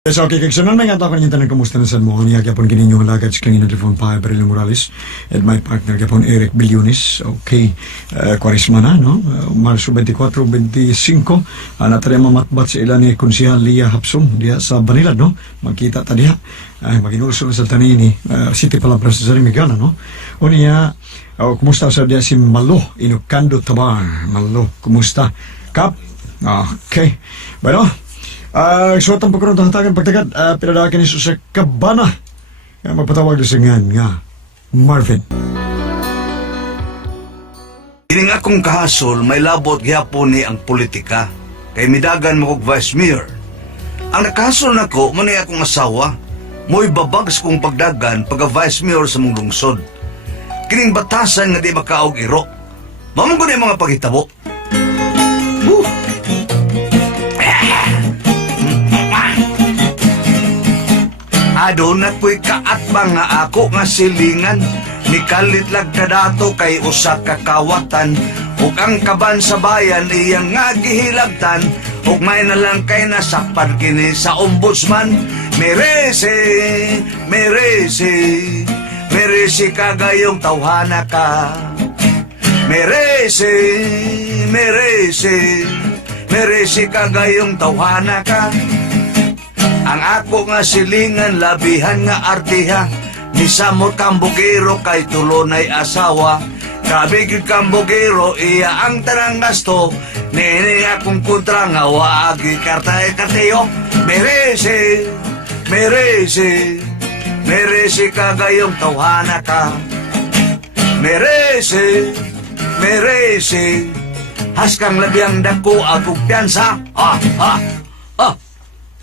Yes, okay, kag sunan may nga ako niyang tanong kumusta na sa mo. Niya gyapon gininyo lagad sa kanina telefon pa April Morales and my partner gyapon Eric Bilionis. Okay, kwarisma na, no? Marso 24, 25, natari mamatbat sa ilan ni Konsihal Lia Hapsong diya sa Banilad, no? Magkita ta diha. Maginulso na sa tanini, City Palabras sa Rimigana, no? O niya, kumusta sa diya si Malo, Inukando Tabar. Malo, kumusta? Kap? Okay. Bueno, suwatang pagkaroon hatagan pagtagat, pinadakin iso sa kabana. Magpatawag na sa nga, Marvin. Ining akong kahasol, may labot gyapon ni ang politika. Kay midagan mo kog vice mayor. Ang nakahasol nako, mo ni akong asawa. Mo'y babag sa kong pagdagan pagka-vice mayor sa mong lungsod. Kining batasan nga di makaog iro. Mamang ko na yung mga paghitabo. Adon na ko'y kaatbang nga ako nga silingan. Nikalit lag ka dato kay usa ka kawatan. Ug ang kaban sa bayan iyang nga gihilabtan. Ug may nalang kay nasakpan kini sa ombudsman. Merese, merese, merese ka gayong tawhana ka. Merese, merese, merese ka gayong tawhana ka. Ang ako nga silingan, labihan nga artiha. Nisamot kambugero kay tulonay asawa. Kabigid kambugero, iya ang tanang gasto. Nini akong kontra nga waagi kartay-kartayo. Merese, merese, merese ka gayong tawhana ka. Merese, merese, haskang labiyang dako akong piyansa.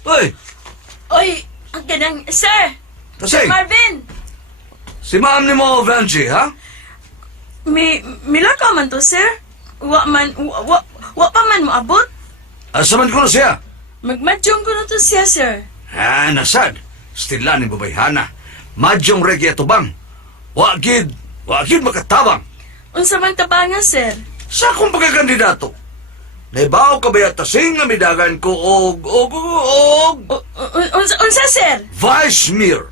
Uy! Oy, ang ganang, sir! Kasi, Marvin! si ma'am ni mo, Vanji, ha? Mila ka man to, sir? Wa pa man mo abot? Asaman ko na siya. Magmadyong ko na to siya, sir. Nasad. Stila ni babayhana. Madyong regi atubang. Wagid makatabang. Unsa man tabanga, sir? Sa akong pagkakandidato. Naibaw ka ba yatasing nga midagan ko Unsa, sir? Vice Mayor.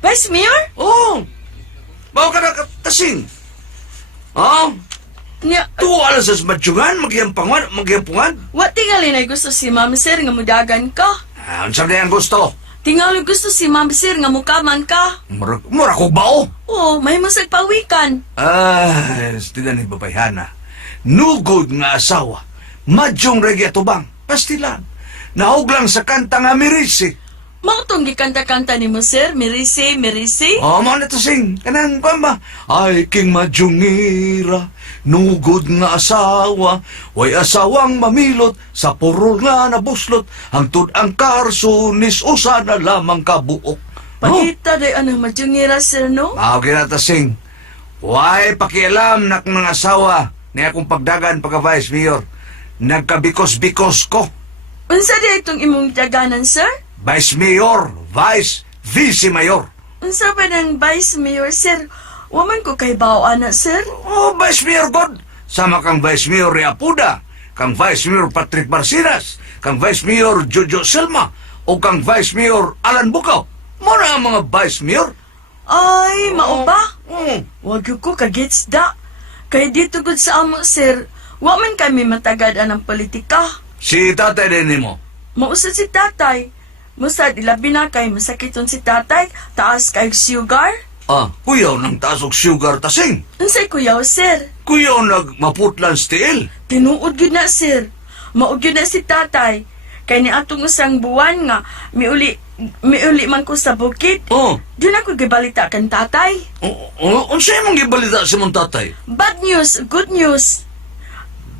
Vice Mayor? Oh, bawa ka na katasing. Oh, Nya, tuwala sa madyungan, magyampungan. wa tingali na gusto si ma'am, sir, nga mudagan ka. Ang sabi na yung gusto. Tingali gusto si ma'am, sir, nga mukaman ka. Mura ko bao. Oo, may musag pawikan. Stila ni babayhana. Nugod nga asawa. Madyong regi atubang. Pastilan. Nahuglang sa kanta nga mirisi. Mautong gikanta-kanta ni mo, sir, mirisi, mirisi. Oh, mo na to sing. Kanang ba? Ay, king madyungira. Nugod nga asawa. Way asawang mamilot. Sa purol nga nabuslot. Hangtod ang karsunis. Usa na lamang kabuok. Pagita day ano madyungira, sir, no? Okay na to sing. Way pakialam na kong asawa. Ni akong pagdagan pagka-vice mayor. Nagkabikos-bikos ko. Unsa di itong imong daganan, sir? Vice Mayor, Vice Mayor. Unsa ba ng Vice Mayor, sir? Waman ko kay bawaan na, sir. Oh, Vice Mayor God. Sama kang Vice Mayor Reapuda, kang Vice Mayor Patrick Marcinas, kang Vice Mayor Jojo Selma, o kang Vice Mayor Alan Bukaw. Muna ang mga Vice Mayor. Ay, mao ba? Mm. Wag ko kagits da. Kay dito gud sa amo, sir. Waman kami matagad ang politika. Si tatay din mo. Mausad si tatay. Musad ilabi na kay masakiton si tatay. Taas kay sugar. Kuyaw ng taas og sugar tasing. Unsay kuyaw, sir? Kuyaw nagmaputlan stiil. Tinuod gyud na, sir. Maud gyud na si tatay. Kay ni atong usang buwan nga miuli man ko sa bukid. Oh, Doon ako gibalita kan tatay. unsay mong gibalita si mong tatay? Bad news, good news.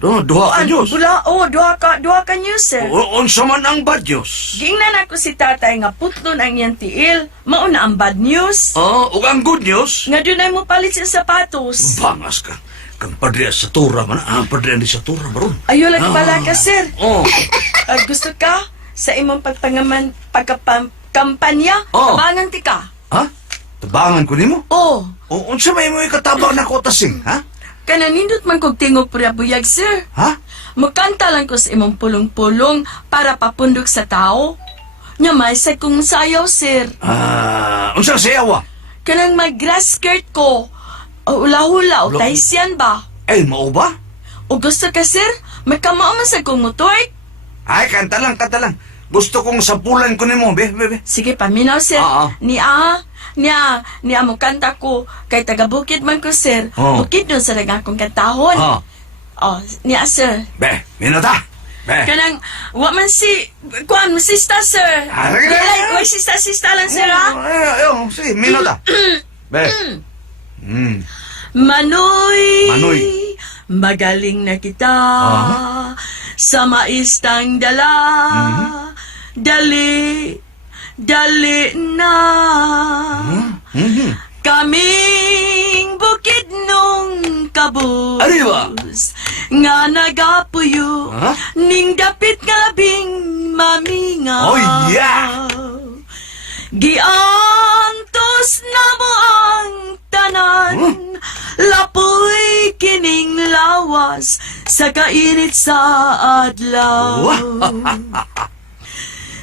Duha ka news. Duha ka news, sir. Unsa man ang bad news? Gingnan ako si tatay nga putlon ang iyang tiil. Mauna ang bad news. Ug ang good news? Nga doon ay mo palit sa sapatos. Bangas ka. Kang padre sa tura man. Padre ni sa tura maron. Ayaw lang bala ka, sir. Oh. Gusto ka sa imong pagkampanya? Oh. Tabangan ti ka. Ha? Tabangan ko nimo? Oh. Unsa may mo ikatabang na ko tasing, ha? Kananindot man kog tingog purabuyag, sir. Ha? Mukanta lang ko sa imong pulong-pulong para papundok sa tao. Nya may sa kong sayaw, sir. Unsang sayaw? Kanang mag-grass skirt ko. O ula-hula, o Ula- taisyan ba? Ay, mao ba? O gusto ka, sir? May kamao man sa kong motor. Ay, kanta lang. Gusto kong sampulan ko nimo, be. Sige, paminaw, sir. Oo. Niya mo kanta ko. Kay taga-bukid man ko, sir. Oo. Bukid nun sa dagang kong kantahon. Niya, sir. Be, minota. Be. Kanang, wa man si, kuan, sista, sir. Sige na. Wait, sista lang, sir, ha? Sige, minota. Be. Manoy, Manoy. magaling na kita Aha. sa maistang dala. Dali na. Kaming bukid nung kabus. Ano ba? Nga nagapuyo. Ha? Ning dapit nga labing maminga. Oh, yeah! Giantos na mo ang tanan. Lapoy kining lawas sa kainit sa adlaw.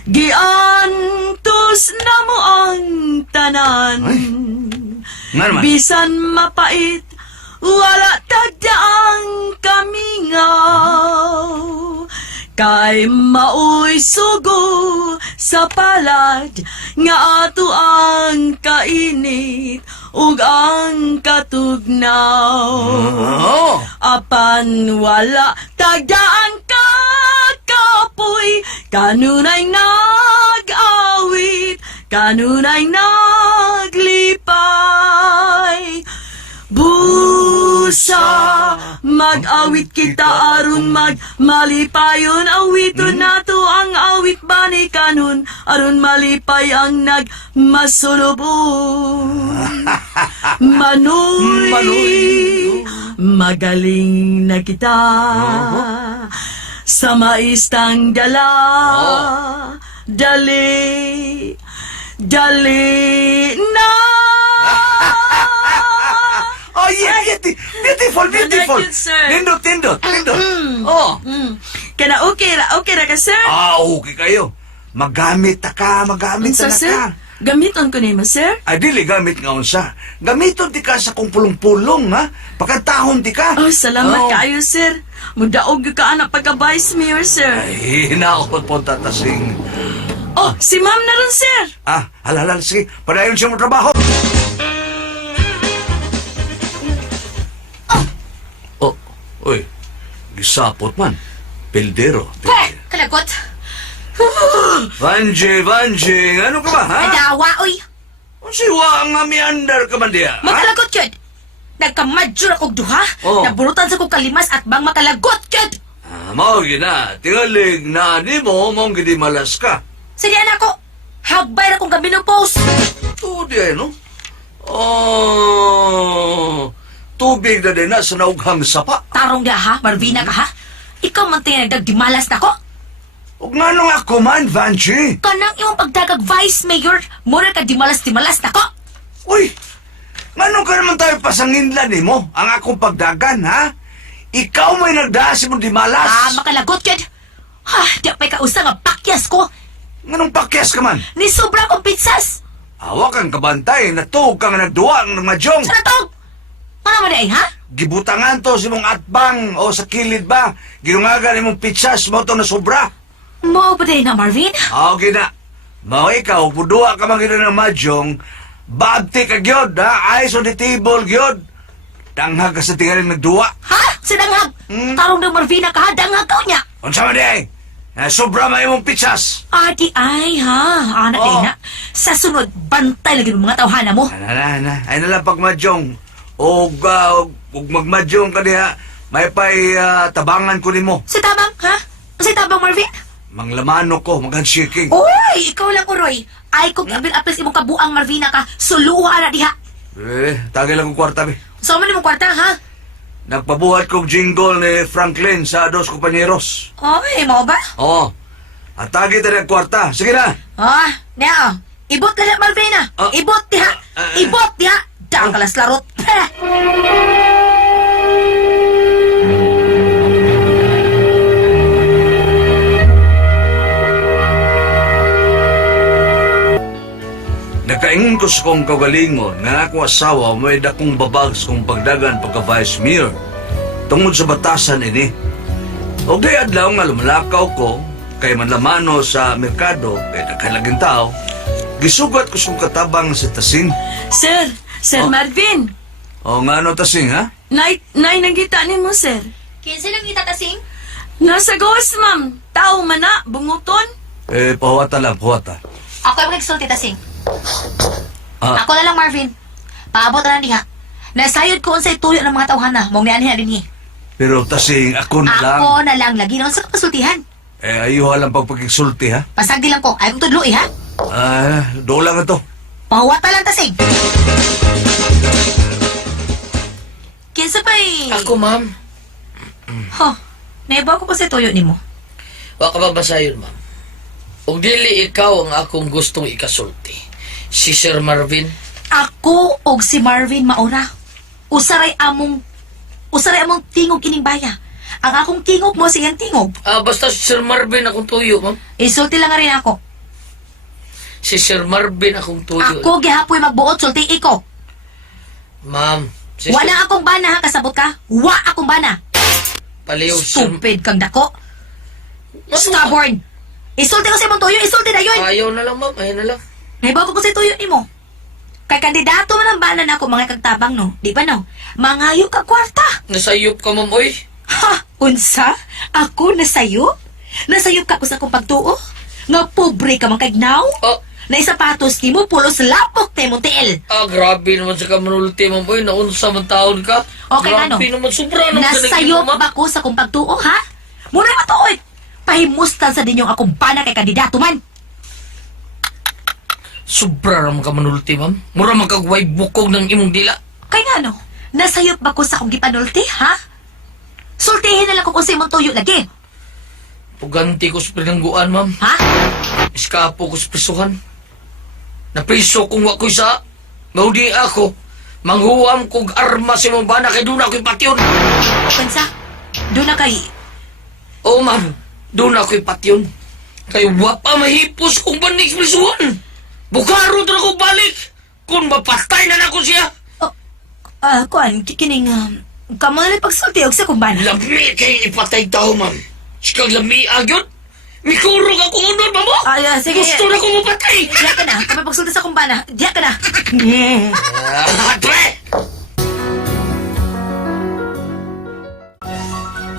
Giantos na mo ang tanan. Nga naman. Bisan mapait, wala tagdaang kamingaw. Kay maoy sugo sa palad, nga ato ang kainit, ug ang katugnaw. Oh. Apan wala tagdaan ka kapoy, kanunay nag-awit, kanunay naglipay. Busa, mag-awit kita aron malipayon, awiton nato ang awit bani kanon, aron malipay ang nagmasulubong. Manoy, magaling na kita sa maistang dala. Dali na. Oh, yeah. Beautiful. Thank you, sir. Tindot. Oh. Kana okay ra ka, sir? Okay kayo. Magamit ta ka. Unsa, sir? Gamiton ko nimo, sir? Ay, dili gamit nga unsa. Gamiton ti ka sa kung pulong-pulong, ha? Pagkantahon ti ka. Oh, salamat kaayo, sir. Mudaog yung ka anak pagka-vice mayor, sir. Ay, hinaot po tatasing. Oh, si ma'am na ron, sir. Halal, sige. Padayon siya mo trabaho. Oh, uy. Gisapot man. Pildero. Kalagot. Vanji, ano ka ba, ha? Nadawa, oy. Siwa nga miandar ka man diya, ha? Makalagot yun. Nagkamadyur akong duha. Oo. Naburutan sa kong kalimas at bang makalagot yun. Mao gina. Tingalig na ni mo, mong gidi malas ka. Sige na ako. Hagbay na kong gabi ng post. Ito diya, no? Oh, tubig na din na sa naughang sapa. Tarong dia ha, Marvina ka ha. Ikaw man tingin nagdimalas na ko. Huwag nga nung ako man, Vanji. Kanang imong pagdagag vice mayor, mura ka dimalas-dimalas na ko. Uy, nga nung ka naman tayo pasanginlan ni mo, ang akong pagdagan, ha? Ikaw may nagdasi mo di malas. Makalagot yun. Ha, di pa'y kausa nga pakyas ko. Nga nung pakyas ka man. Ni sobra kong pizzas. Hawak kang kabantay, natuog ka nga nagduwa ng madyong. Sa natog. Ano man ay ha? Gibutangan to si mong atbang o sa kilid ba? Ginungagan ni mong pizzas mo to na sobra. Mao ba day na, Marvin? Okay na. Mao ikaw, budua ka man gina ng madyong, babti ka gyod, ha? Eyes on the table gyod. Tanghag ka sa tingaling nagduwa. Ha? Sinanghag? Tarong ng Marvina ka ha? Danghag ka niya. Unsa man di ay? Sobra may mong pizzas. Adi ay ha, anak Oo. na. Sa sunod, bantay lagi ng mga tawhana mo. Ay nalang pagmadyong. Og magmadyong ka diha, may pa'y tabangan ko ni mo. Si Tabang, ha? Si Tabang, Marvin? Manglamano ko, mag-handshaking. Uy, ikaw lang, Uroy. Ay, kung apil-apil imong kabuang Marvina ka, suluha na diha. Tagay lang kong kwarta, be. So, man imong kwarta, ha? Nagpabuhat kong jingle ni Franklin sa Dos Compañeros. Ay, mo ba? Oo. At tagi tayo ng kwarta. Sige na. Nea, ibot ka na, Marvina. Ibot diha. Ibot diha. Daan ka lang sa larot. Nakaingon ko sa kong kagalingon nga ako asawa may dakong babag sa kong pagdagan pagka-vice mayor. Tungod sa batasan ini. O di adlaw nga lumalakaw ko kay manlamano sa merkado kay nakalaging tao. Gisugat ko sa kong katabang si Tasing. Sir Oh. Marvin. O nga ano Tasing ha? Nay nangita ni mo, sir. Kinsa lang itatasing? Nasa gawas, ma'am. Tao man na, bunguton. Pahawata lang, pahawata. Ako yung nagsulti tasing. Ah. Ako na lang, Marvin. Paabot na lang diha. Nasayod ko unsay tuyo ng mga tawhana. Mong niyan din Pero Tasing, ako na lang. Ako na lang lagi na sa kapasultihan. Ayaw lang pagpagigsulti ha? Pasagdi lang ko. Ay kong tudlo ha. Do lang ito. Pahuwata lang tasing. Kinsa pa'y... Ako, ma'am. Huh. Naibaw ko kasi tuyo ni mo. Wa ka babasayon, ma'am. Ug dili ikaw ang akong gustong ikasulti. Si Sir Marvin. Ako og si Marvin Maura. Usaray among tingog kining baya. Ang akong tingog mo siyang tingog. Basta si Sir Marvin akong tuyo, ma'am. Isulti lang nga rin ako. Si Sir Marvin akong tuyo. Ako gihapoy magbuot sulti iko. Ma'am. Si Wala akong bana ha, kasabot ka. Wa akong bana. Paliw, Sir... Stupid kang dako. Stubborn. Isulti ko sa imong tuyo, isulti na yun. Ayaw na lang, ma'am. Ayaw na lang. Naibaw ko sa tuyo ni mo. Kay kandidato man ang bana na ako mga kagtabang no. Di ba no? Mangayo ka kwarta. Nasayop ka, ma'am, oy. Ha? Unsa? Ako nasayop? Nasayop ka ko sa akong pagtuo? Nga pobre ka man kagnaw? Oh, Na isapatos ni mo pulos lapok te mo tiil. grabe naman sa kamanulti, ma'am, oy. Naunsa man taon ka. Okay, grabe ano? naman, sobra naman sa Nasayop naging, ma'am. ba ko sa akong pagtuo, ha? Muna matuoy. Pahimustan sa dinyong akong bana kay kandidato man. Sobra naman ka manulti, ma'am. Mura man kagway bukog ng imong dila. Kay nga no, nasayop ba ko sa akong gipanulti, ha? Sultihin na lang ko kung sa imong tuyo lagi. Puganti ko sa pinangguan, ma'am. Ha? Iskapo ko sa prisuhan. Napriso kung wako'y sa... Maudi ako. Manghuam kong arma sa imong bana kay doon ako'y patyon. Kansa? Doon na kay... Oo, ma'am. Doon ako'y patyon. Kay wapa mahipos kong banig sa prisuhan. Bukaro doon ako balik. Kung mapatay na ako siya. Kuan, kining... Kamo na pagsulti og sa akong bana. Lami kay ipatay tao, ma'am. Sikang lami agyon. Mikurog ako unod, mamo. Sige. Gusto na kong mapatay. Diya ka na. Kami pagsulti sa akong bana. Diya ka na. Pre!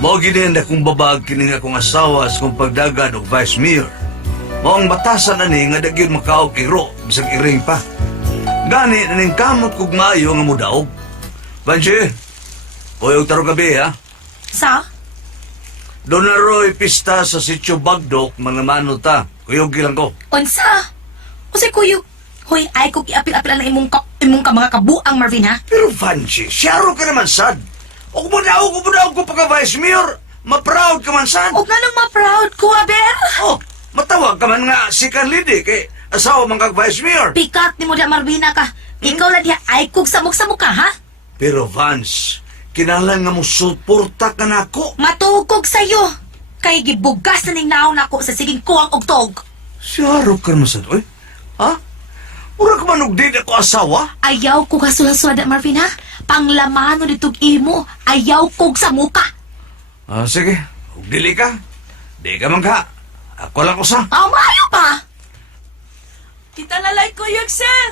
Mao gini na kung babag kining akong asawa sa kong pagdagan og vice mayor. Mao ang batasan ani nga dagyan makaog iro bisag iring pa. Gani naning kamot kog maayo nga mudaog. Bansi. Oyog taro gabi ha. Sa? Doon na ro'y pista sa sitio Bagdok, manamano ta. Kuyog lang ko. Unsa? Usay kuyo. Hoy, ay ko giapil-apil ang imong ka mga kabuang Marvin ha. Pero Vanchi, siyaro ka naman sad. O kumudaog ko pagka-vice mayor. Ma-proud ka man sad. Og nga nang ma-proud ko, aber. Oh, matawag ka man nga si Carlide kay asawa man kag-vice mayor. Pikat ni mo da Marvina ka. Ikaw lang diha ay kog samok-samok ka ha. Pero Vance, kinahanglan nga mo suporta ka na ako. Matugog sa'yo. Kay gibugas na ning naon ako sa siging kuwang og tog. Siyaro ka naman sad, oy. Ha? Mura ka man og di ako asawa? Ayaw ko kasulaswada Marvin ha. Panglamano ditog imo. Ayaw kog sa muka. Sige. Ug dili ka. Di ka man ka. Ako lang usa. Mayo pa. Kita nalay kuyog, sir.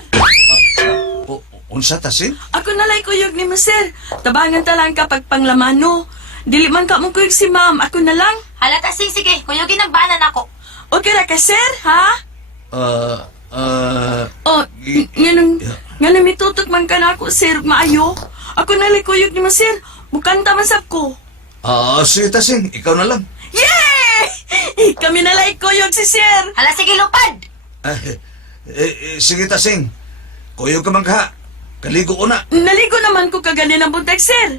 Unsa tasin? Ako nalay kuyog ni mo, sir. Tabangan talang kapag panglamano. Dili man ka mong kuyog si ma'am. Ako na lang. Halata sige. Kuyogin ang banan ako. Okay ra ka, sir, ha? Oh, nga mitutok man ka na ako, sir, maayo. Ako nalay kuyog ni mo, sir. Mukanta man sab ko. Sige tasing. Ikaw na lang. Yay! Kami nalay kuyog si sir. Hala sige lupad. Sige tasing. Kuyog ka man ka. Kaligo ko na. Naligo naman ko kagani ng buntag, sir.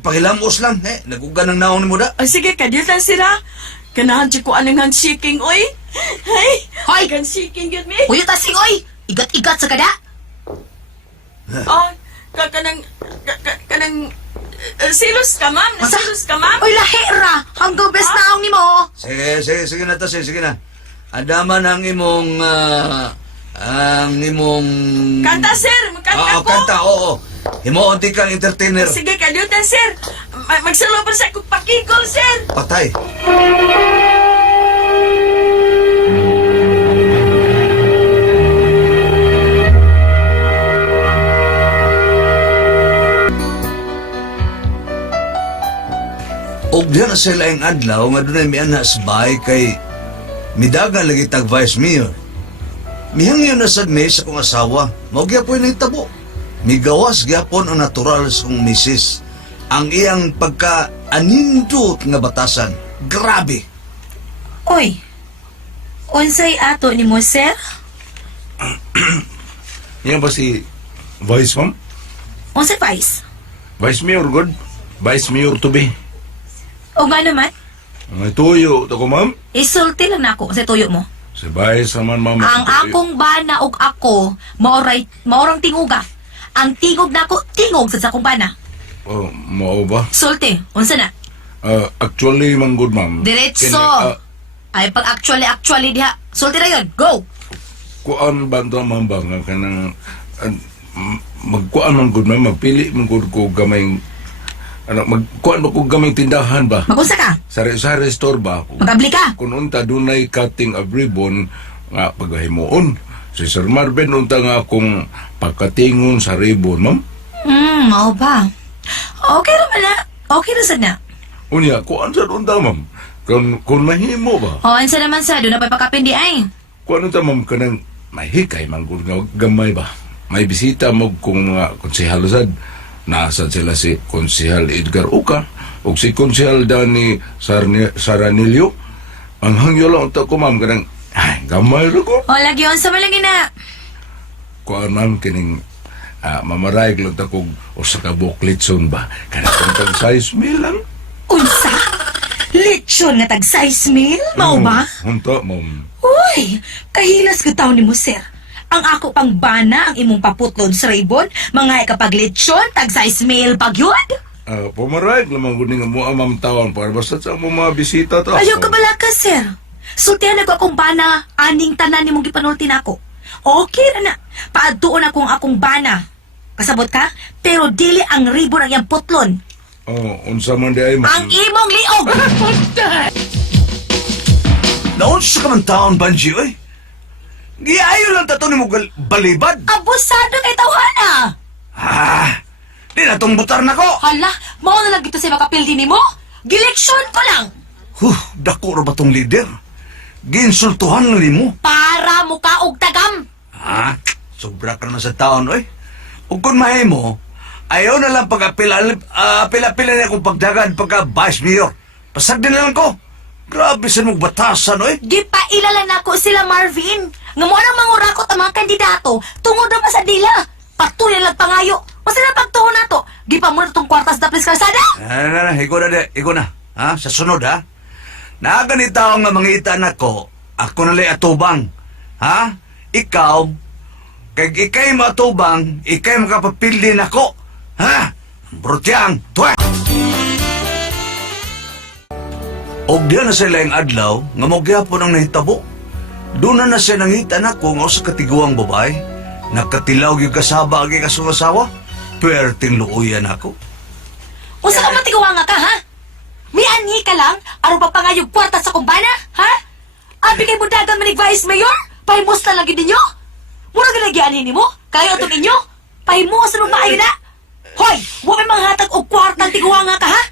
Pahilamos lang. Nagugan ng naon ni mo da. Sige, kadyutan sira. Ganahan siya ko anong handshaking, oy. Hay! Hoy! Handshaking yun, me. Uyo tasing oy. Igat-igat sa kada. Oh, kanang silos ka, ma'am. Silos ka, ma'am. Uy lahira. Hanggang best naong ni mo. Sige na tasing. Sige na. Adaman ang imong Ang imong... Kanta, sir! Magkanta Oo, ko! kanta, oo. Himuon di kang entertainer. Sige, kalyutan, sir! Magsaloban sa akong pakikol, sir! Patay. Og diyan sa laing adlaw nga dunay miana sa bahay kay midaga lagi tag vice mayor. Mihangyo na sad ni sa kong asawa. Mao gyapon ni tabo. Migawas gyapon ang natural sa kong misis. Ang iyang pagka-anindot nga batasan. Grabe. Oy, unsay ato ni mo, sir? Yan ba si Vice, ma'am? Unsay vice? Vice Mayor, good. Vice Mayor to be. O nga naman, Ang tuyo to ko, ma'am. isulti lang na ako sa tuyo mo. Si Vice naman, ma'am. Ang akong bana og ako, maorang tinguga. Ang tingog na ako, tingog sa akong bana. Oh, mao ba? Sulti, unsa na? Actually, man good, ma'am. Diretso. Kini, Ay, pag actually diha. Sulti na yun, go! kuan ba ito, ma'am, ba? Nga kanang... magkuan man good, ma'am. Magpili man good ko gamay... magkuan ba ko gamay tindahan ba? Magunsa ka? Sa restore ba? Magabli ka? Kung unta dunay cutting of ribbon nga paghimuon. Si Sir Marvin unta nga akong pagkatingon sa ribbon, ma'am. Mao ba? Okay naman na. Okay na sad na. Unya, kuan sa unta, ma'am. Kung mahimo ba? O, ansa naman sa, doon na pa pakapindi ay. Kuan unta, ma'am, kanang mahikay man gud nga gamay ba? May bisita mo kung mga konsehal sad. Nasad sila si Konsehal Edgar Uca o si Konsehal Danny Saranilio. Ang hangyo lang unta ko, ma'am, kanang ay, gamay ra ko. O, lagi yun sa malagi na. Kuan, ma'am, kining mamaray lang ta kog usa ka buklitson ba? Kanang kuntang size meal lang. Unsa? Lechon nga tag size meal? Mao ba? Hunta, ma'am. Uy, kahilas ka taon ni mo, sir. Ang ako pang bana ang imong paputlon sa ribbon, mga kapag lechon, tag size meal pagyod. Pumaray lamang gud nga mo ma'am tawon para basta sa mo mga bisita ta. Ayaw ka bala ka, sir. Sultihan ako akong bana, aning tanan ni mong gipanulti na ako. Okay na na. Paadtuon akong bana. Kasabot ka? Pero dili ang ribbon ang iyang putlon. Unsa man di ay Ang imong liog! Naunsa ka man taon, Banji, oy? Giayo lang tato ni mo balibad. Abusado kay tawhana! Di na tong butar na ko. Hala, mao na lang gito sa makapildi ni mo? Gileksyon ko lang! Dako ra ba tong leader? Ginsultuhan na ni mo. Para mukha og tagam! Sobra ka naman sa taon, oy. Ug kung mahimo, ayaw na lang pag-apila na akong pagdagan pagka-vice mayor. Pasag din lang ko. Grabe sa mong batasan, oy. Di pa ilalan ako sila Marvin. Nga mo nang mangurakot ang mga kandidato tungod na pa sa dila. Patuloy lang pangayo. O sila pagtuon na to. Di pa mo na itong kwartas na plis kalsada. Ikaw na, ikaw na. Ha? Sa sunod, ha? Naganita nga mangita na ko, ako na lang atubang. Ha? Ikaw, kag ikay matubang, ikay makapapildi na ko. Ha? Brutyang, tuwa! Og diyan na sila yung adlaw, nga magyapon ang nahitabo. Doon na siya nangita na ko nga sa katiguang babae. Nakatilaw yung kasaba ang ikasong asawa. Puwerteng luuyan ako. Unsa ka matiguwa nga ka, ha? May anhi ka lang, aron pa pangayog kwarta sa kumbana, ha? Abi kay budagan manig vice mayor, pahimos na lagi ninyo. Mura gilagyan ni mo, kayo atong inyo, pahimos na maayo na. Hoy, wa may manghatag og kwarta tiguwa nga ka, ha?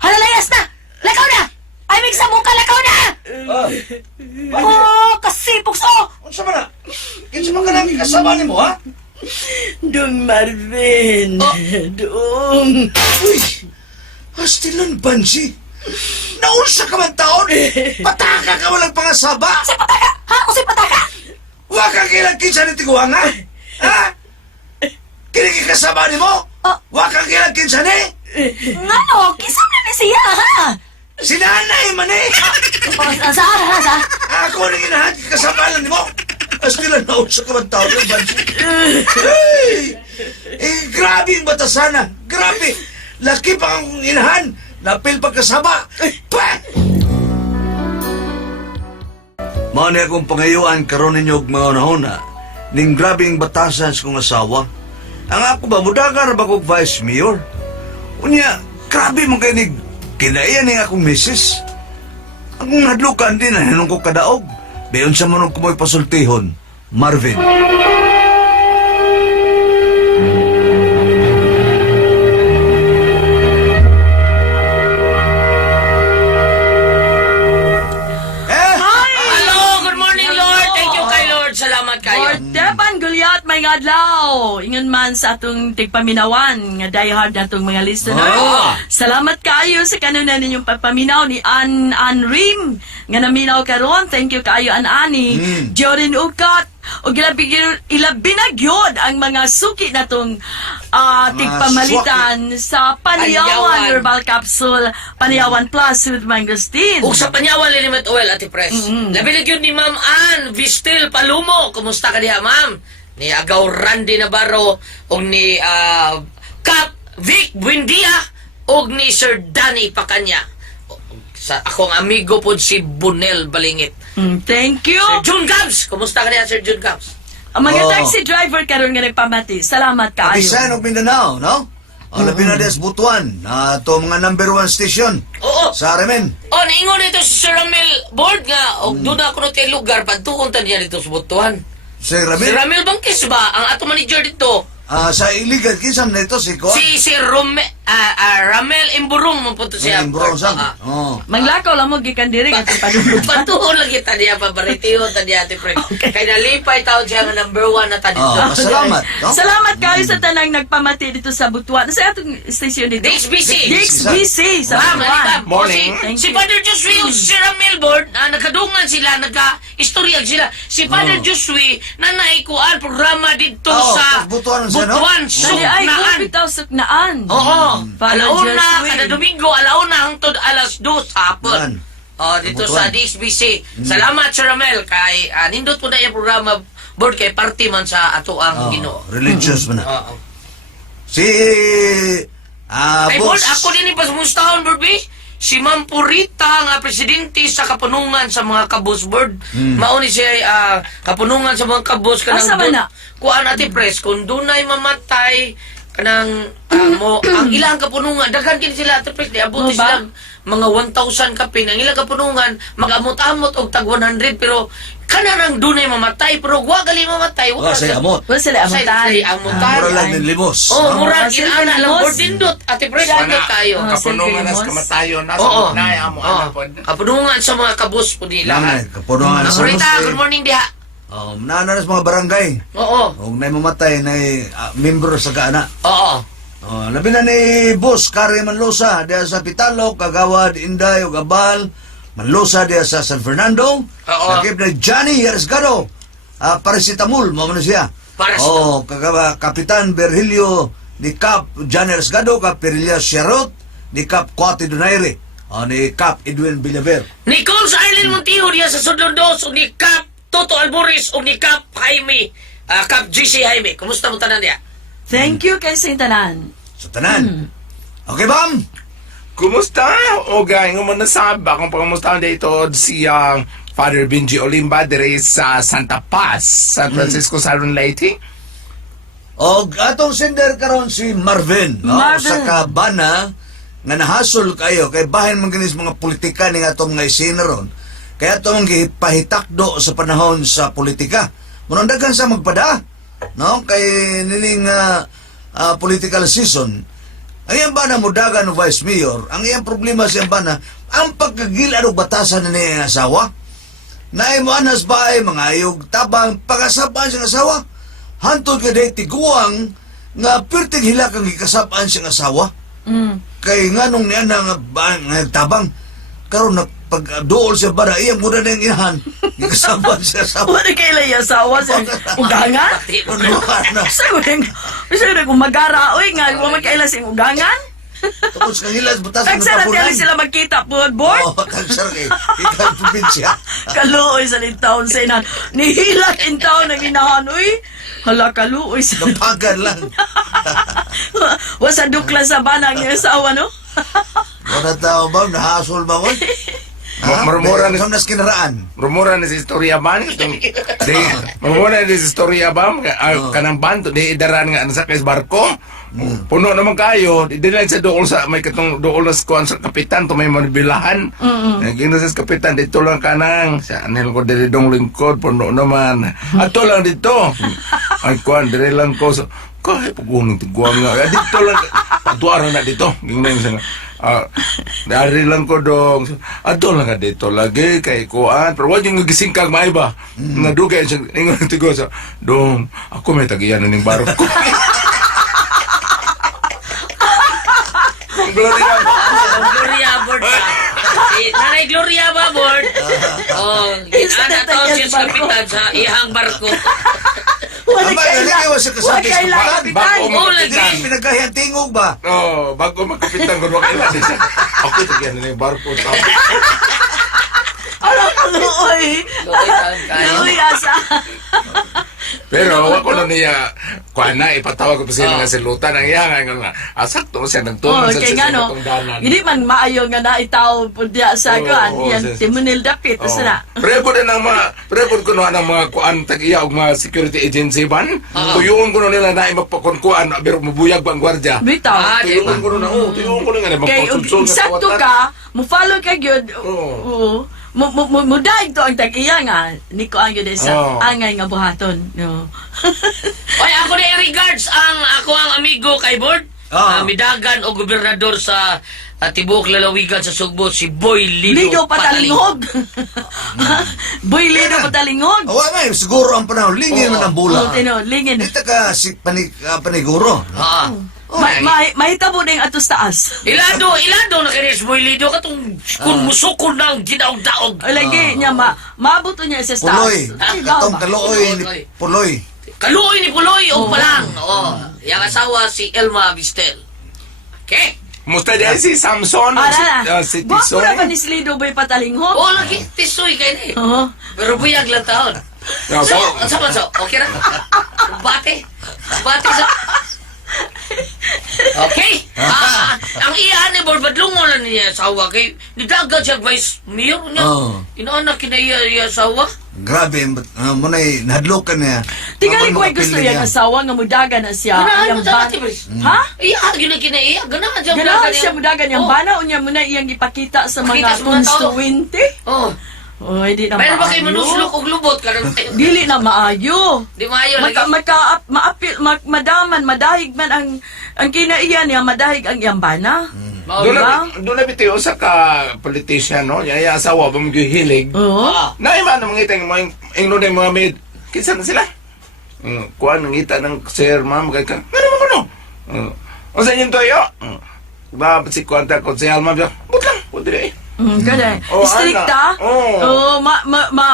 Halalayas na, lakaw na! Ay, may sa mukha, lakaw na! Oh, kasipok so! Unsa ba na? Kinsa man ka nang kasama ni mo, ha? Dong Marvin! Dong! Uy! Hastilan, Bansi! Naunsa ka man taon? Pataka ka walang pangasaba! Usay pataka! Ha? Usay pataka! Wa ka kilang kinsa ni tiguang, ha? Ha? Kinikikasama ni mo? Wa ka kilang kinsa ni? Nga no, kisam na ni siya, ha? Si nanay man eh! Sa? Ako rin inahan, kasabalan ni mo! Hastilan, naunsa ka man taon, Bansi! Hey! Grabe yung batasana! Grabe! Laki pa kang inahan! Napil pagkasaba! Pah! Mao ni akong pangayuan karon ninyo og mga unahon na ning grabing batasan sa kong asawa. Ang ako ba, mudagan na ba kong vice mayor? Unya, grabe mong kainig, kinaiyan ning akong misis. Akong hadlukan din, hinanong ko kadaog. Bayon sa manong kumoy pasultihon, Marvin. Hello, good morning, Lord. Thank you kay Lord. Salamat kayo. Lord Tepan Gulyat may adlaw. Ingon man sa atong tigpaminawan nga diehard natong mga listener. Salamat kayo sa kanuna ninyong pagpaminaw ni Ann Rim nga naminaw karon. Thank you kayo Ani. Jordan Ukat o ilabi na gyud ang mga suki natong tigpamalitan sa Paniyawan Herbal Capsule, Paniyawan Plus with Mangosteen. Ug sa panyawan Liniment Oil, Ate Pres. Labi na yun ni Ma'am Ann Vistil Palumo. Kumusta ka diha, Ma'am? Ni Agaw Randy Navarro o ni Cap Vic Buendia o ni Sir Danny Pacanya. Sa akong amigo po si Bunel Balingit. Thank you. Sir June Gabs. Kumusta ka diha, Sir June Gabs? Ang mga Oh. taxi driver karon nga nagpamati. Salamat kaayo. Kapisan o Mindanao, no? O labi na des Butuan, na to mga number 1 station Oo. sa Aremen. Oh, naingon ito si Sir Ramil Board nga. O doon ako no tayo lugar. Pagtuon ta niya dito sa Butuan. Si Si Ramil, Ramil Bangkis ba? Ang ato manager dito. sa illegal, kinsam na ito si Ko. Si Ramel Imburong mo po to siya. Bro, sam. Ah, Oh. Manglakaw lang mo gikan diri nga padulog. Patuhon lagi ta diya paboritiho ta diya Ate Frank. Kay nalipay taon siya nga number 1 na ta dito. Salamat, no? Salamat kayo sa tanang nagpamati dito sa Butuan. Sa atong station dito. DXBC. DXBC sa Ma'am, Butuan. morning. Thank Si you. Father Joshua o si Ramel Board, nakadungan sila, nagka-istoryag sila. Si Father Joshua na naikuan programa dito sa Butuan siya, no? Butuan, Dali ay Suknaan. gupitaw suknaan. Oo. Father Alauna, Joshua. kada Domingo, alauna hangtod alas 2 hapon. Yan. Dito Butuan. sa DXBC. Salamat, Sir Ramel. Kay, nindot po na yung programa, Board, kay party man sa ato ang Ginoo. Religious man na. Oo. Si, Ay, Board, boss. ako din ipasmustahon, Board, B. Si Ma'am Purita, nga presidente sa kapunungan sa mga kabus, Board. Mauni siya, kapunungan sa mga kabus. Asa man na? Kuan Ate Pres, kung dunay mamatay, kanang, ang ilang kapunungan, daghan kin sila, Ate Pres, Mo niabuti ba? sila mga 1,000 kapin. Ang ilang kapunungan, mag-amot-amot og tag 100, pero kanang dunay mamatay, pero wag gali mamatay. Wala sa amot. Wala sila amutan. amutan. Mura lang din limos. Oh, no? murag Sir inana lang Limos. bordindot. Ate Pres, ano tayo? Kapunungan Sir nas Limos. kamatayon nasa Oo. na amo Oo. ana pod. Kapunungan sa mga kabus po nila. Langay, kapunungan sa Purita, Muslim. good morning diha. Nana sa mga barangay. Oo. Huwag na mamatay na membro sa kaana. Oo. Labi na ni Boss Kari Manlosa diya sa Pitalo, Kagawad, Inday, o Gabal, Manlosa diya sa San Fernando. Oo. Nakip na Johnny Yaresgado, Parasitamol, mo na siya. Paracetamol. Kapitan Virgilio ni Cap Johnny Yaresgado, Cap Perilia Sherot, ni Cap Coate Donaire, ni Cap Edwin Villaver. Nicole sa Arlene Montijo diya sa Sudlon 2 o ni Cap Toto Alboris o ni Cap Jaime. Cap GC Jaime. Kumusta mo tanan diya? Thank you kay Sintanan. Sa tanan. Okay, Bam? Kumusta? O gay nga man nasaba kung pamusta dito si Father Benji Olimba dire sa Santa Paz, San Francisco Salon Leyte. O atong sender karon si Marvin, no? Marvin. Sa kabana nga nahasol kayo kay bahin man ginis mga politika ning atong nga isina ron. Kaya atong gipahitakdo sa panahon sa politika. Munandagan sa magpada, no? Kay nining political season. Ang iyang bana mudagan ng Vice Mayor, ang iyang problema sa iyang bana, ang pagkagila ng batasan na niya ang asawa. Naay mo anas ba ay mga ayog tabang pag-asapaan siyang asawa? Hantod ka day tiguang nga pirtig hilakang gikasapaan siyang asawa. Kay nga nung niya nga tabang karon na pag-dool siya bara iyang muna na yung inahan gikasapaan siya asawa. Wala kay lay asawa sa ugangan. Sa kung magara oy nga wala kay sing ugangan. Tapos kang hilas batasan ng Tagsara tapunan. sila magkita po board. Oo, tagsara kay ikang probinsya. Kaluoy sa taon sa inan. Nihilak in taon ng inahan oy. Hala kaluoy sa Napagan lang. wa sa dukla sa banang yung asawa no. Wala tao ba? Nahasol ba ko? Marumura ni Samnas kinaraan. rumura ni si istorya ba ni marumura ni si istorya ba kanang bando di idaran nga sa kay barko. Puno naman kayo, di lang sa dool sa may katong dool sa sa kapitan to may manibilahan. Gino sa kapitan dito lang kanang sa anil ko dili dong lingkod puno naman. Ato lang dito. Ay kuan dili lang ko so kahit pag-uning tiguang nga. Dito lang patuaran na dito. Gingnan sa dari lang ko dong. Ato lang ka dito lagi kay kuan. Pero wag yung gising kag may ba. Nadugay siya ingon tigo sa dong. Ako may tagiyan ning barko ko. Gloria. Gloria board ka. Nanay Gloria ba board? Oh, ana to sa kapitan sa ihang barko. Wala Aba, nalikaw sa kasabis Wala ka pa. kapitan. Oh, Hindi, lagi. pinagkahiyan tingog ba? Oh, bago magkapitan ko kailan siya. Ako tagiyan ning barko. Alam ka luoy. Luoy asa. Pero ako na niya kuan na ipatawag ko pa sila nga silutan ang iya nga sakto siya nagtuman sa kay nga no. danan. Hindi man maayo nga naitaw po diya sa kuan. Yan timunil dapit. Asa na. Prebo din ang mga prebo ko no ang mga kuan tag-iya og mga security agency ban. Tuyon ko no nila na magpakunkuan pero mabuyag bang gwardiya. Bitaw. Tuyon ko no tuyon ko nga Kay magpasulsol sakto ka, mo follow ka gyud. Oo. Mudaig to ang tag-iya nga. Niko ang gyud sa angay nga buhaton. No. Oy, ako na regards ako ang amigo kay board. Midagan o gobernador sa Tibuok Lalawigan sa Sugbo si Boy Lido Patalingog. Boy Lido Patalingog. Awa nga, siguro ang panahon. Lingin man ang bula. Tino, lingin. Dito ka si paniguro. Mahitabo na yung atos taas. Ilado na kanya si Boy Lido katong kung musukol ng ginaog-daog. Lagi niya, mabuto niya sa taas. Puloy. Katong kaluoy ni Puloy. Kaluoy ni Puloy o palang. Yang asawa si Elma Vistel. Okay? Musta di si Samson si Bago Tisoy. na ba ni Slido Boy Patalingog? Oh, lagi tisoy kayo ni. Oo. Pero buyag lang taon. So, okay na? Bate sa... Okay. Ang iya ni Borbadlungo na niya asawa kay nidagad siya vice mayor niya. Inaanak kinaiya asawa. Grabe, muna'y nahadlokan niya. Tingali ko ay gusto yung asawa nga mudaga na siya. Ganahan Iyang mo sa ban- ati, Bris. Ha? Iya, yun ang kinaiya. Ganahan siya. Ganahan siya mudaga niyang bana o niya muna iyang ipakita sa Pakita mga sa mga tao. constituente. Oh. Oh, hindi na Mayroon ba kayo maayo. manuslok o glubot ka rin? Dili na maayo. Di maayo lagi. Madaman, madahig man ang kinaiya niya, madahig ang iyang bana. Doon na bitiyo sa ka politician no. Yung asawa ba maghihilig. Oo. Naima na mga mo ingno na mga maid. Kinsa na sila? Kuan ng ngita ng sir ma'am kay ka. Ano mo no? O sa inyong toyo? Ba si kuanta ko si Alma ba? Butlang, pwede Ganun. Oh, Strikta. ana. Oh,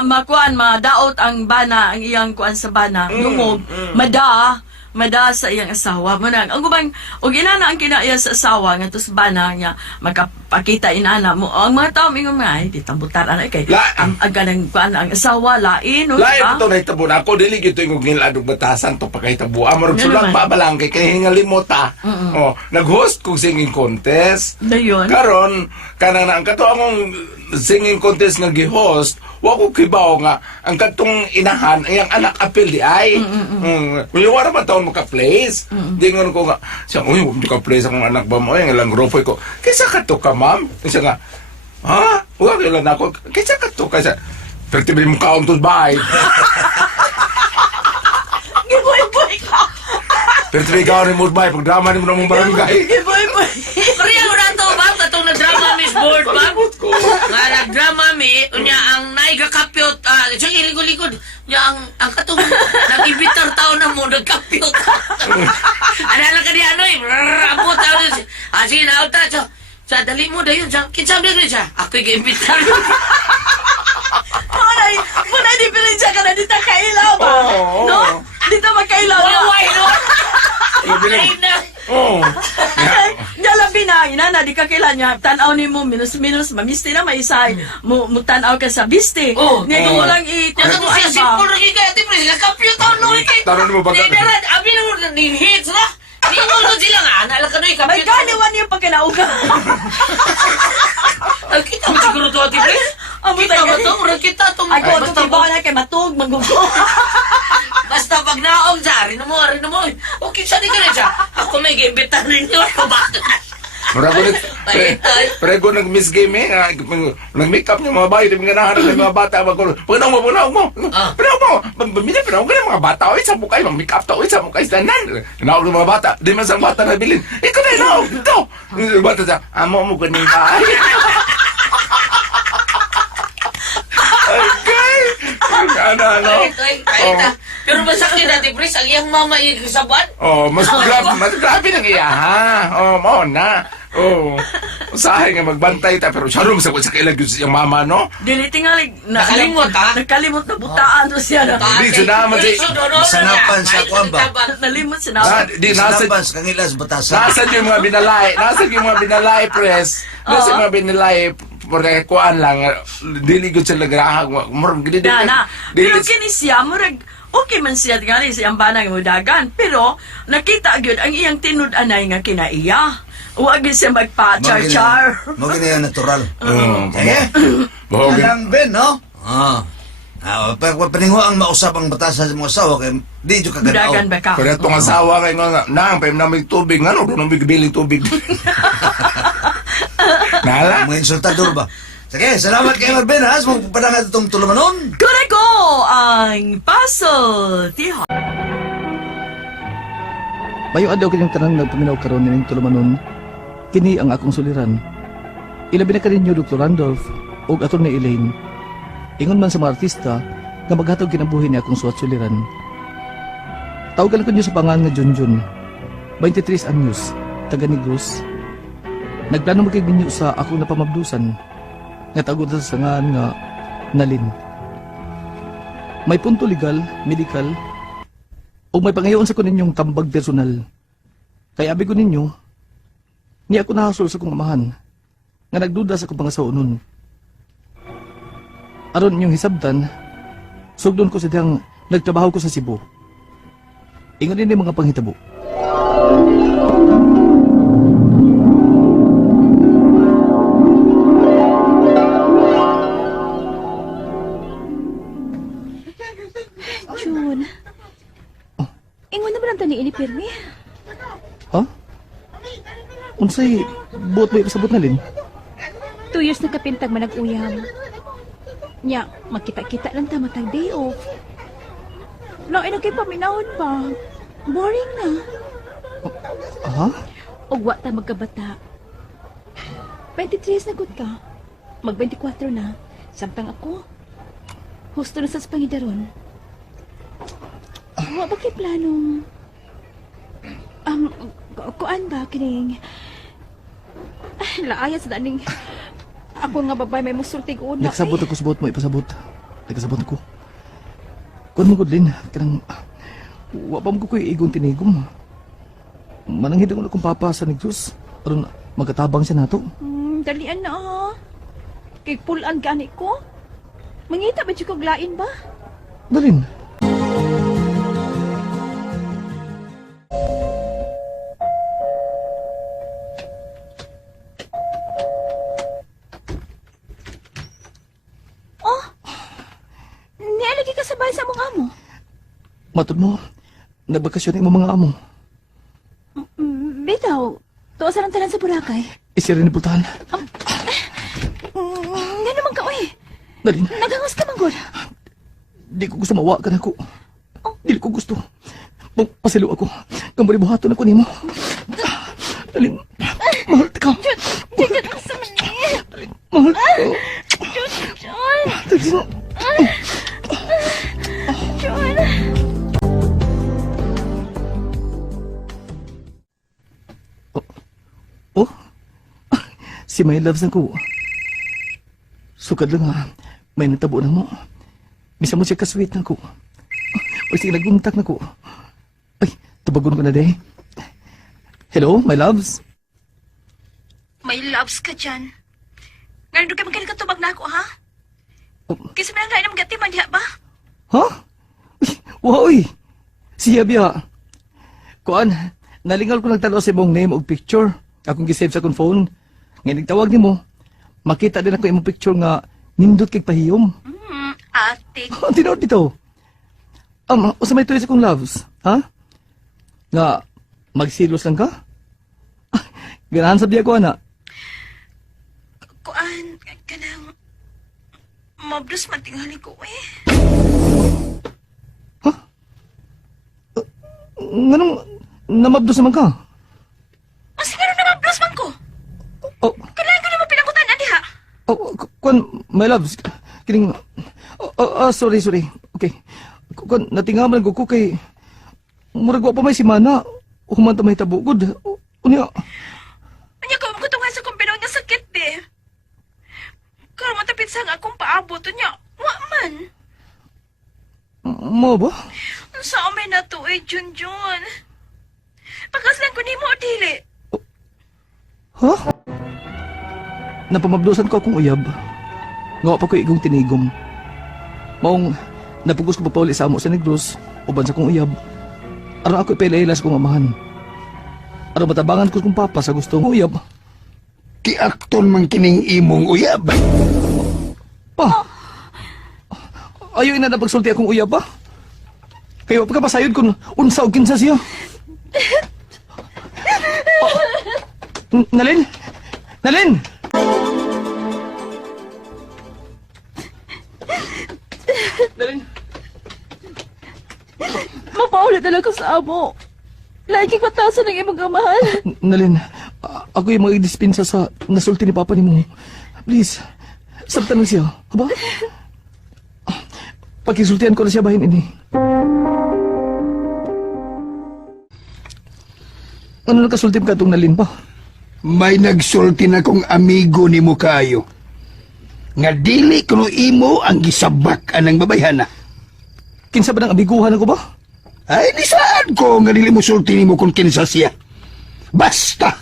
makuan, madaot ang bana, ang iyang kuan sa bana. Dungog. Mada sa iyang asawa. Manang, ang gubang, o ginana ang kinaiya sa asawa, nga to sa bana niya, magkapakita inana mo. Ang mga tao, mingon nga, di tambutar, ano, kay, ang ganang kuan, ang asawa, lain, no, Lain diba? ito na itabo na ako, dili gito yung giladong batasan to pagkaitabo. Amor Ano sulang naman? pabalang kay hingalimot Oh, nag-host kong singing contest. Dayon. Karon kanang na ang kato akong singing contest nga gi-host, wa ko kibaw nga ang katong inahan ang anak apil di ay. Wala ba taon maka-place? Dingon ko nga, siya, uy, hindi ka-place akong anak ba mo? Yung ilang grupo ko, kaysa ka to ka, ma'am? Siya nga, ha? Huwag ilan ako, kaysa ka to, kaysa, pertibili mo kaon to bahay. Giboy-boy ka. Pertibili kaon ni mo bahay, pag drama ni mo na mong barangay. Giboy-boy. Korea mo na to, ba? Katong na-drama Miss Board, ba? Nga nag-drama mi, unya ang naigakapyot, siya iligod-ligod, niya ang katong nag-ibitar tao na mo, nagkapyot. Ano ka di ano eh, abot tao na siya. Sige na, auta, siya, dali mo dayon, siya, kinsam din rin siya, ako'y ka-imbitar. Munay di pilin siya ka na dito kailaw ba? No? Dito magkailaw na. Waway, no? Labi na. Ay na. Oh. Labi na, ina, di ka kailan niya, tanaw ni mo, minus, mamisti na, may isay, mo tanaw ka sa biste. Oh. Niya mo lang Kaya kung siya simple na kaya, di pre, nagkapyot tao, no? Taron mo ba ka? Abi na mo, ni-hits na. Hindi mo sila nga, nalaka na May ikapyot. ganiwan niya pag kinauga. Ay, kita mo siguro to, Ate Pres. Kita mo to, murag kita to. Ako, ito Basta tibaw na kay matug, magugo. Basta pag naong siya, rin mo. Okay, siya di ka rin siya. Ako may gimbita ninyo. Mura ko nit, pre ko nag-miss game eh. Nag-make up niyo mga bayo, di mga naharap ng mga bata. Pagkanaw mo. Bamili, pinaw ko ng mga bata. Oy, sa mukay, mag-make up to. Oy, sa mukay, danan. Naog ng mga bata. Di man sa bata na bilin. Ikaw na, naog, ito. Yung bata siya, amo mo ganing bahay. Okay. Ano. Ay, pero masakit, Ate Pres, ang iyang mama ikisaban. Oh, mas grabe ng iya, ha? Oh, mao na. Oh. Usahay nga magbantay ta pero sarong sa kailag yun sa iyang mama, no? Dili tingali. Nakalimot, ha? Nakalimot na butaan to siya. Di, sunaman si... Sanapan sa kwan ba? Nalimot siya Na, na. di, nasa... Sinabas kangilas batasan. Nasaan yung mga binalay? Nasaan yung mga binalay, pres? Nasaan yung mga binalay? Porque kuan lang, dili gud sila grahag. Murag gid Na. Pero kini siya, murag, okay man siya tingali sa iyang banang mudagan. Pero, nakita gyud ang iyang tinud-anay nga kinaiya. Huwag siya magpa-char-char. Mo gini ang natural. Oh, Eh? Bahog. Alang Ben, no? Paningo ang mausap ang batasan sa mga asawa kay di jo Mudagan kaganaw. ba ka? Pero itong asawa kayo nga, nang, pwede na may tubig, ano, doon ang bibiling tubig. Nala? Mga insultador ba? Sige, salamat kay Marben, ha? Sa mga padangan itong tulumanon. Kura ko ang puzzle. Tiha. Mayo adlaw kanyang tanang nagpaminaw karon ning tulumanon. Kini ang akong suliran. Ilabi na kaninyo Dr. Randolph ug aton ni Elaine. Ingon man sa mga artista nga maghatag kinabuhi ni akong suwat suliran. Tawagan ko niyo sa pangan nga Junjun. 23 anyos, taga Negros. Nagplano magkigninyo sa akong napamabdusan nga tagod sa sangan nga Nalin. May punto legal, medical, o may pangayon sa ko ninyong tambag personal. Kaya abi ko ninyo, ni ako nahasol sa kong amahan, nga nagduda sa kong pangasaunon. Aron inyong hisabtan, sugdon ko sa diyang nagtrabaho ko sa Cebu. Ingon din mga panghitabo. Jun. Ingon na ba lang tani ini pirmi? Ha? Unsay buot mo ipasabot na lin? 2 years na kapintag manag-uyam. Nya, makita-kita lang ta matag day off. Lain na kay paminahon pa. Boring na. Ha? Og wa ta magkabata. 23 na gud ka. Mag 24 na. Samtang ako. Husto na sa Pangidaron. Wa ba kay planong... kuan ba kining... laaya sa daning... Ako nga babae may musultig una. Nagsabot ako sa buot mo ipasabot. Nagsabot ako. Kuan mo gudlin, kanang... Wa pa mo ko igon tinigom. Mananghid ako na kong papa sa Negros. Aron magkatabang siya nato. Dalian na ha. Kay pulan gani ko. Mangita ba siya kong lain ba? Dalin. Nialagi ka sabay sa mong amo. Matod mo, nagbakasyon yung mga amo. Bitaw, tuwa sa lang tanan sa Boracay. Isya rin pultahan. Nga naman ka, uy. Dalin, Naghangos ka, manggod. di ko gusto mawa ka na ko. Dili ko gusto. Pasilo ako. Kambari buhaton ako nimo. Dalin, mahal ka. Tingnan mo sa mani. Mahal ka. John. Dalin. John. Oh, si My Loves na ko. Sukad lang ha. May natabo na mo. Bisa mo siya kasweet na ko. O sige, naguntak na ko. Ay, tabagon ko na day. Hello, My Loves? May loves ka dyan. Ngayon doon kayo magaling ka tubag na ako, ha? Kasi may nga naman gati man diha ba? Ha? Uy, siya biya. Kuan, nalingal ko nagtalo sa imong name o picture. Akong gisave sa akong phone. Ngayon nagtawag ni mo. makita din ako imong picture nga nindot kay pahiyom. Ate. Tinood dito. Usa may tuloy sa kong loves, ha? Nga, magsilos lang ka? Ganahan sa biya ko, ana. Kuan, kanang... Mabdos matingali ko Nganong namabdos naman ka? Mas nga na mabdos man ko. Oh, Kailangan ko naman pinangkutan, adi ha? Kwan, my loves, kining... sorry. Okay. Kwan, natingaman ko kay... Murag pa may simana. Humanta may tabugod. Unya, Anya ko, magkutungan sa kong pinang nga sakit, be. Karon matapit sa nga akong paabot, anya, wa man. mo ba? Sa amin na to, Junjun. Pagkaslan ko ni mo, dili. Ha? Napamabdosan ko akong uyab. Nga pa ko igong tinigom. Maong napugos ko pa pauli sa amo sa Negros, uban sa kong uyab. Aron ako ipailaylas kong amahan. Aron matabangan ko kong papa sa gustong uyab. Kiakton man kining imong uyab. Pa! Ayaw ina na pagsulti akong uyab pa? Kayo pagkapasayod kung unsa o kinsa siya. Nalin? Nalin! Nalin? Mapaulit talaga sa amo. Lagi ko tasan ng imong amahan. Nalin, ako yung mag-dispensa sa nasulti ni Papa ni mo. Please, sabtan lang siya. Haba? Pagkisultihan ko na siya bahin ini. Ano nagkasulti ka itong Nalin pa? May nagsulti na kong amigo ni mo kayo. Nga dili kuno imo ang gisabak anang babayhana. Kinsa ba ng abiguhan ako ba? Ay, di saan ko nga dili mo sulti ni mo kung kinsa siya. Basta!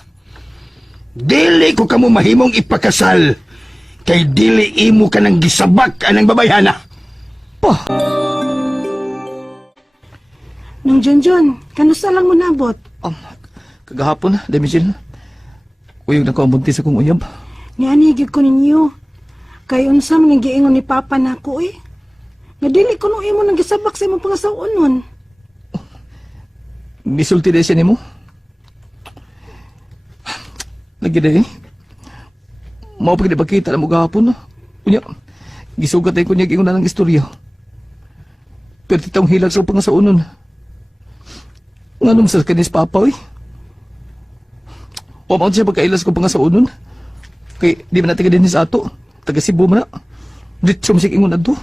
Dili ko kamo mahimong ipakasal. Kay dili imo ka ng gisabak anang babayhana. Pa! Nung Junjun, kanusta lang mo nabot? Kagahapon, Demisil. Uyog na ko ang buntis akong uyab. Nianigig ko ninyo. Kay unsa man ang giingon ni Papa nako eh. Nga dili ko nung imo nang gisabak sa imong pangasaon nun. Misulti na siya ni mo. Lagi na eh. Mao pa kinipakita na mo gahapon. Unya, gisugat ay ko niya ingon na ng istorya. Pero titang hilag sa pangasaunon. Nga nung sa kanis Papa eh. O siya pagkailas ko pangasaunon. Kay di man natin din sa ato. Taga Cebu man na. Dito masik ingon na do.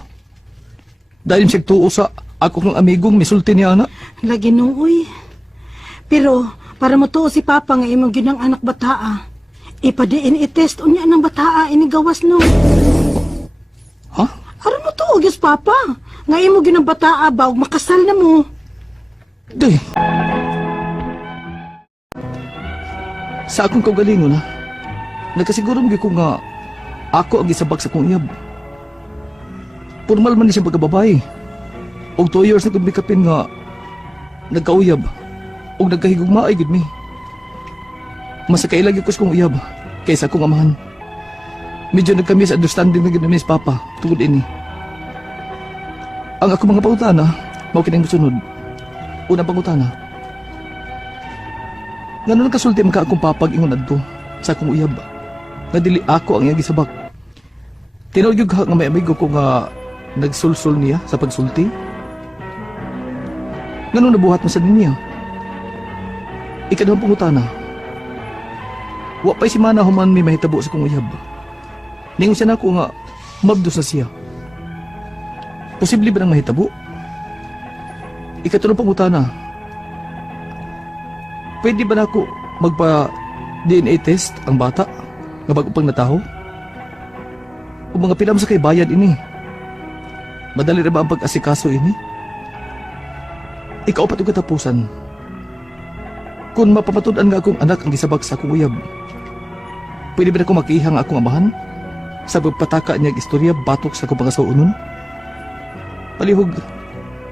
Dahil siya tuo sa ako ng amigong misulti niya na. Lagi nung uy. Pero para mo tuo si Papa nga imong ginang anak bataa. Ipadiin i-test unya ng bataa inigawas no. Ha? Aron mo tuo gyud Papa. Nga imo ginang bataa ba ug makasal na mo. Day. Sa akong kaugalingon ha, nagkasiguro mo ko nga ako ang isabak sa kong iyab. Formal man ni siyang pagkababae. Og 2 years na kong bikapin nga nagkauyab og nagkahigugmaay gid mi. Mas kailagi ko sa kong uyab kaysa akong amahan. Medyo nagkamis understanding na gid ni Papa tungod ini. Ang ako mga pangutana, mao kining mosunod. Unang pangutana. Ngano nagkasulti man ka akong papag ingon adto sa akong uyab. Nga dili ako ang iyang gisabak. Tinawag yung nga may amigo ko nga nagsulsul niya sa pagsulti. Ngano nabuhat mo sa niya? Ikadawang pangutana. Wa pa'y si Mana human may mahitabo sa kong uyab. Ningon siya na ako nga mabdos na siya. Posible ba nang mahitabo? Ikatulong pangutana. Pwede ba na ako magpa-DNA test ang bata nga bago pang nataho? O mga pinam sa kay bayad ini? Madali na ba ang pag-asikaso ini? Ikaw pati katapusan. Kung mapapatudan nga akong anak ang gisabak sa akong uyab, pwede ba na ako makihang akong amahan? Sa pagpataka niya istorya batok sa akong pangasaunon? Palihog,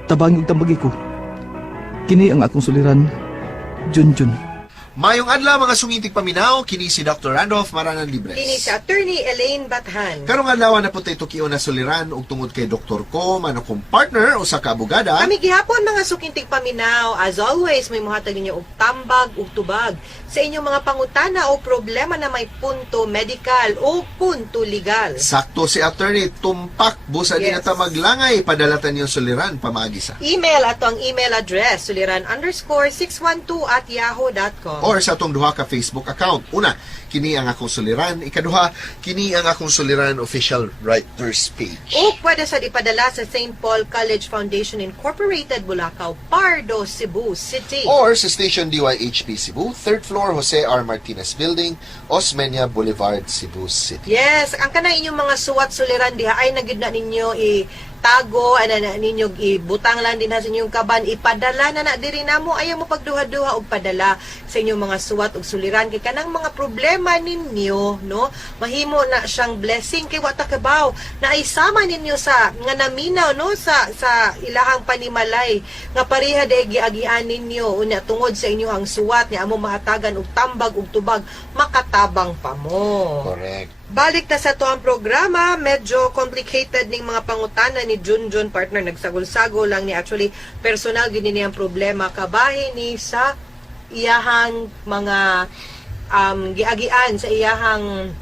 tabangig tambagi ko. Kini ang akong suliran, Junjun. Mayong adlaw mga sungitig paminaw, kini si Dr. Randolph Maranan Libres. Kini si Attorney Elaine Bathan. Karong adlaw na po tayo tukiyo na suliran ug tungod kay Dr. ko, man akong partner o sa kabugada. Kami gihapon mga sukintig paminaw. As always, may muhatag ninyo og tambag ug tubag sa inyong mga pangutana o problema na may punto medical o punto legal. Sakto si attorney, tumpak, busa din Yes. na maglangay, padalatan niyo suliran, pamagi sa. Email ato ang email address suliran_612@yahoo.com. Or sa atong duha ka Facebook account. Una, kini ang akong suliran. Ikaduha, kini ang akong suliran official writers page. O pwede sa ipadala sa St. Paul College Foundation Incorporated, Bulacau, Pardo, Cebu City. Or sa Station DYHP Cebu, 3rd floor Jose R. Martinez Building, Osmeña Boulevard, Cebu City. Yes, ang kanang inyong mga suwat suliran diha ay nagid na ninyo tago ana na ninyo ibutang lang din ha sa inyong kaban, ipadala na diri namo, ayaw mo pagduha-duha og padala sa inyong mga suwat ug suliran kay kanang mga problema ninyo, no, mahimo na siyang blessing kay wa ta kabaw na isama ninyo sa nga naminaw, no, sa ilahang panimalay nga pareha day giagian ninyo unya tungod sa inyong suwat ni amo mahatagan og tambag ug tubag makatabang pa mo. Correct. Balik na sa to ang programa, medyo complicated ning mga pangutana ni Junjun, partner, nagsagol-sagol lang ni actually personal gini niyang problema kabahin ni sa iyahang mga giagian sa iyahang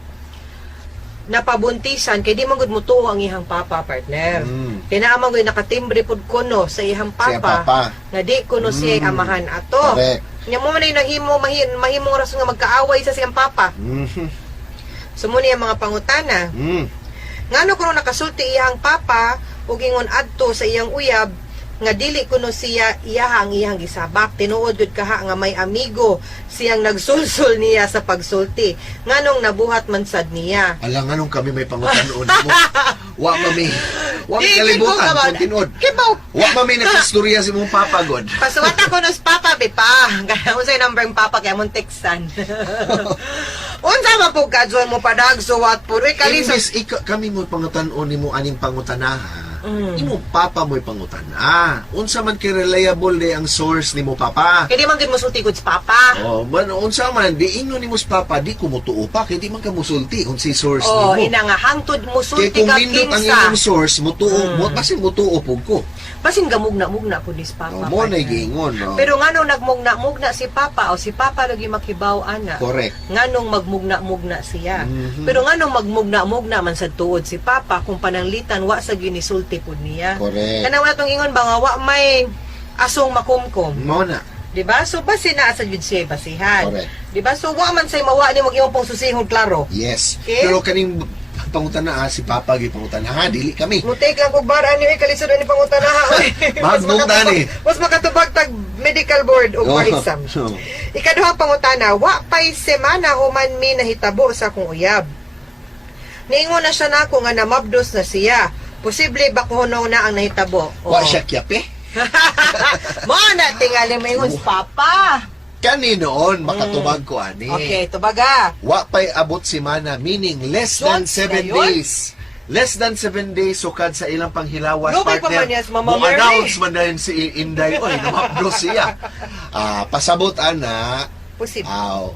napabuntisan kay di man gud mutuo ang iyang papa, partner. Tinaamang gud nakatimbre pud kuno sa iyang Siya papa, papa. nga di kuno siya amahan ato. Correct. Nya mo man nahimo mahimong rason nga magkaaway sa siyang papa. Sumuni ang mga pangutana. Ngano kuno nakasulti iyang papa ug ingon adto sa iyang uyab nga dili kuno siya iyang gisabak tinuod gud kaha nga may amigo siyang nagsulsul niya sa pagsulti nganong nabuhat man sad niya. Alang anong kami may pangutanon mo. Wa mami Di, kalibutan di ko kung tinod. Kibaw. Wa mami nagkastorya si mong papa god. Pasuwata ko nos papa bipa. Kaya unsay number ng papa kaya mong textan. Unsa man po kadyon mo padag suwat puro kaliso. Imbis kami mo pangutanon nimo aning pangutanaha. Imo papa mo'y pangutana. Unsa man kay reliable day ang source nimo papa. Kaya di man gid mosulti gud sa papa. Oh, man unsa man di ingon nimo sa papa di ko mutuo pa kay di man ka musulti unsay source Oh, nimo. ina nga hangtod Kay mosulti kung ka nindot ang kinsa. imong source mutuo, mo basin mutuo pug ko. Basin gamugna-mugna po ni papa. Oh, mo na partner. giingon no. Pero nganong nagmugna-mugna si papa o si papa lagi makibaw ana. Correct. Nganong magmugna-mugna siya. Pero nganong magmugna-mugna man sa tuod si papa kung pananglitan wa sa ginisulti pud niya. Correct. Kanang wala tong ingon ba nga wa may asong makumkom. Mo na. Diba? So basin na sa jud siya basihan. Correct. Diba? So wa man say mawa ni mag-imong pong susihon klaro. Yes. Okay. Pero kaning pangutana si papa gi pangutana ha dili kami. Mutik lang kog bara ni kalisod ni pangutana ha. Magbugna ni. Mas makatubag tag medical board o Oh. exam. Ikaduha pangutana, wa pay semana human mi nahitabo sa akong uyab. Niingon na siya nako nga namabdos na siya. Posible ba kuno na ang nahitabo? Wa siya kyape. Mo na tingali mo ingon sa papa. Kani noon makatubag ko ani. Okay, tubaga. Wa pay abot semana meaning less than Shorts 7 na yun? days. Less than 7 days sukad sa ilang panghilawas Lubay pa man partner. niya sa Mama Mary. Mo-announce man na yun si Inday oy namapdo siya. Pasabot ana. Posible.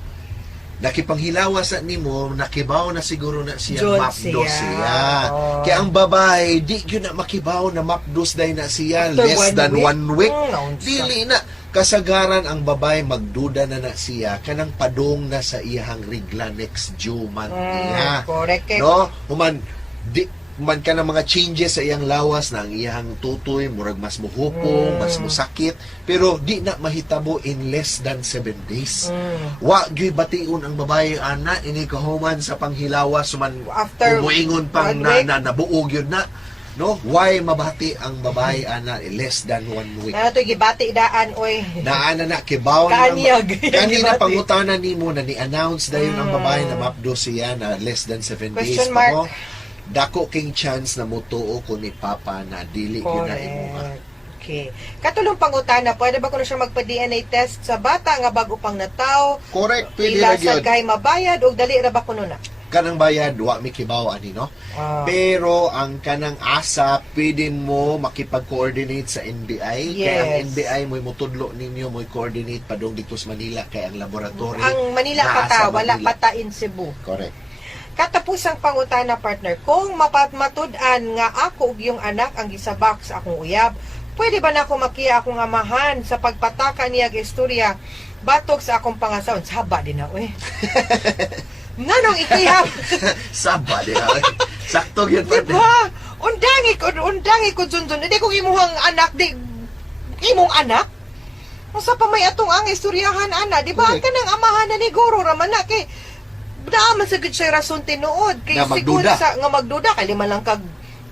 Nakipanghilawas na nimo, nakibaw na siguro na siya Jud mapdos siya. siya. Oh. Kaya ang babae, di yun na makibaw na mapdos day na siya. After Less 1 than week? 1 week. Naunsa. Dili na. Kasagaran ang babae magduda na siya kanang padung na sa iyang regla next due month niya. Correct. No? Human ka ng mga changes sa iyang lawas na ang iyang tutoy, murag mas muhupong, mas musakit, pero di na mahitabo in less than 7 days. Wa gyud bation ang babae ana ini kahuman sa panghilawas man After umuingon pang 1 week. nabuog yun na. No? Why mabati ang babae ana less than 1 week? Na ito gibati daan oy. Naana na kibaw Kanyag. kanina Gibati. pangutana nimo na ni-announce dayon ang babae na mapdo siya na less than 7 days Question pa mark. mo. Dako king chance na mutuo ko ni Papa na dili yun na imuha. Okay. Katulong pangutana, pwede ba kuno siya magpa-DNA test sa bata nga bago pang nataw? Correct, pwede Ila ra sa gyud. kay mabayad o dali ra ba kuno na? kanang bayad wa mi kibaw ani no. Ah. Pero ang kanang asa pwede mo makipag-coordinate sa NBI. Kaya ang Yes. NBI mo mutudlo ninyo mo coordinate padung dito sa Manila kay ang laboratory. Ang Manila naa pata, sa wala Manila. pata in Cebu. Correct. Katapusang pangutana, partner, kung mapatmatud-an nga ako ug yung anak ang gisabak sa akong uyab, pwede ba na ako makiya akong amahan sa pagpataka niya istorya batok sa akong pangasawon? Saba din na, uy. Nanong ikihap. Saba di ay. Sakto gyud Di partner. ba? Undangi ko junjun. Hindi ko imuhang anak, di imong anak. Usa pa may atong ang istoryahan ana, di ba? Ang Correct. kanang amahan na ni Goro raman na kay daaman sa gud siya rason tinuod kay Nga siguro magduda. sa nga magduda kay lima lang kag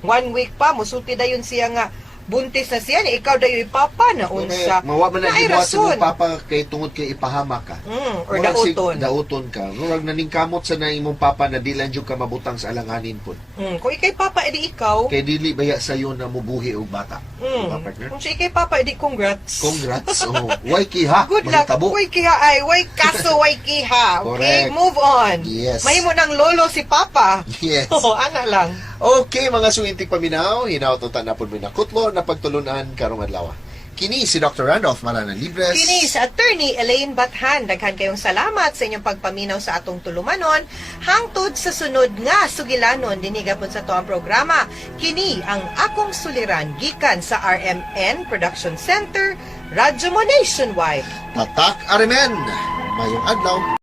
1 week pa musulti dayon siya nga buntis na siya ni ikaw dayon ipapa na unsa. Mawa man na Naay gibuhat sa rason. mong papa kay tungod kay ipahama ka. Or Murag dauton. Dauton ka. Murag naningkamot sa na imong papa na di lang jud ka mabutang sa alanganin po. Kung ikay papa edi ikaw. Kay dili baya sayo na mubuhi og bata. Diba, partner? Kung siya ikay papa edi congrats. Congrats. Oh, way kiha. Good luck. Mahitabo. Way kiha ay, way kaso, way kiha. Okay, Correct. move on. Yes. Mahimo ng lolo si Papa. Yes. Oo, ana lang. Okay, mga suwintig paminaw, hinautotan na po mi na kutlo na pagtulunan karong adlaw. Kini si Dr. Randolph Maranan Libres. Kini sa attorney Elaine Bathan. Daghan kayong salamat sa inyong pagpaminaw sa atong tulumanon. Hangtod sa sunod nga sugilanon dinigapon sa to ang programa. Kini ang akong suliran gikan sa RMN Production Center, Radyo Mo Nationwide. Tatak Arimen. Mayong adlaw.